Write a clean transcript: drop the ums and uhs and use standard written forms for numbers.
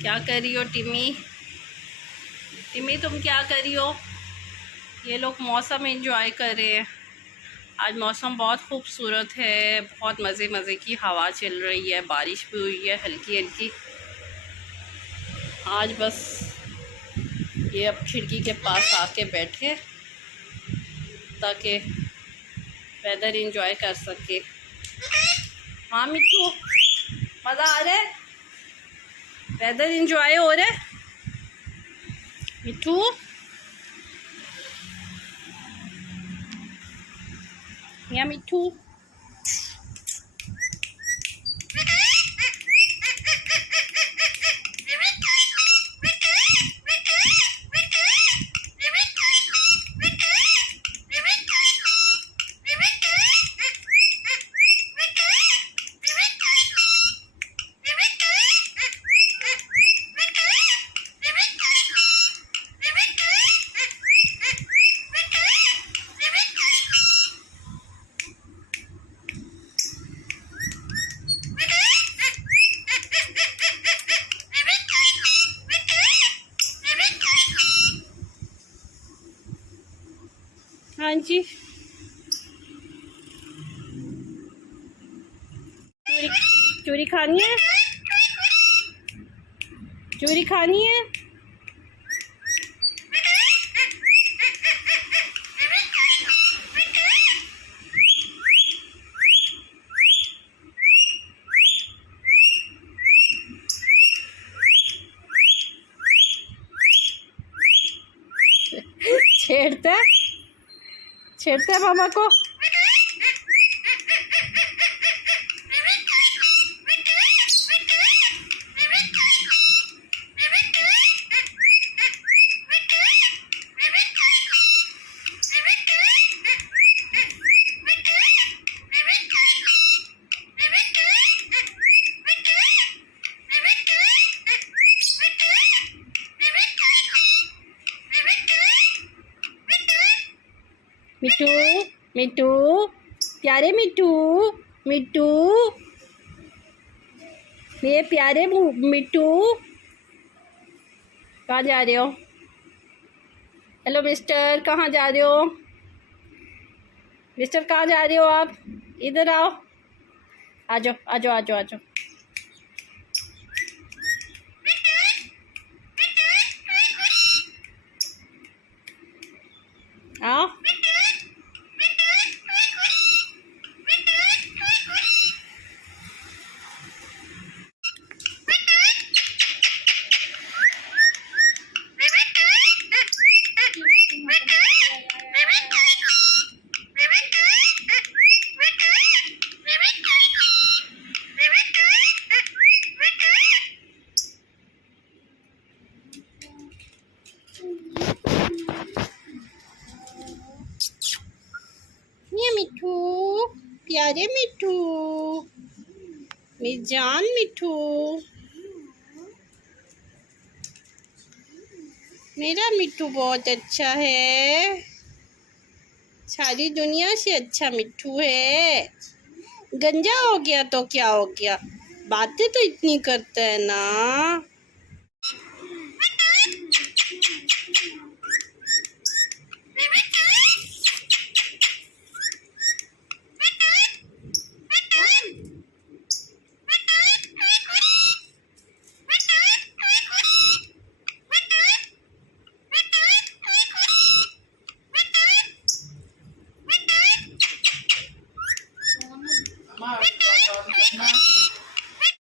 क्या कर रही हो टिमी? टिमी तुम क्या कर रही हो? ये लोग मौसम एंजॉय कर रहे हैं। आज मौसम बहुत खूबसूरत है, बहुत मज़े मज़े की हवा चल रही है, बारिश भी हुई है हल्की हल्की। आज बस ये अब खिड़की के पास आके बैठे ताकि वेदर एंजॉय कर सके। हाँ मिट्टू, मज़ा आ रहा है? वेदर एंजॉय हो रहा है मिट्टू? या मिट्टू? हाँ जी, चूरी खानी है? चूरी खानी है? छेड़ते छेड़ते मामा को। मिट्टू, मिट्टू, प्यारे मिट्टू, मिट्टू, मेरे प्यारे मिट्टू, कहाँ जा रहे हो? हेलो मिस्टर, कहाँ जा रहे हो? मिस्टर कहाँ जा रहे हो आप? इधर आओ, आ जाओ आ जाओ आ जाओ आ जाओ। आओ। ये मिट्टू, प्यारे मिट्टू, मेरी जान मिट्टू, मेरा मिट्टू बहुत अच्छा है, सारी दुनिया से अच्छा मिट्टू है। गंजा हो गया तो क्या हो गया, बातें तो इतनी करता है ना।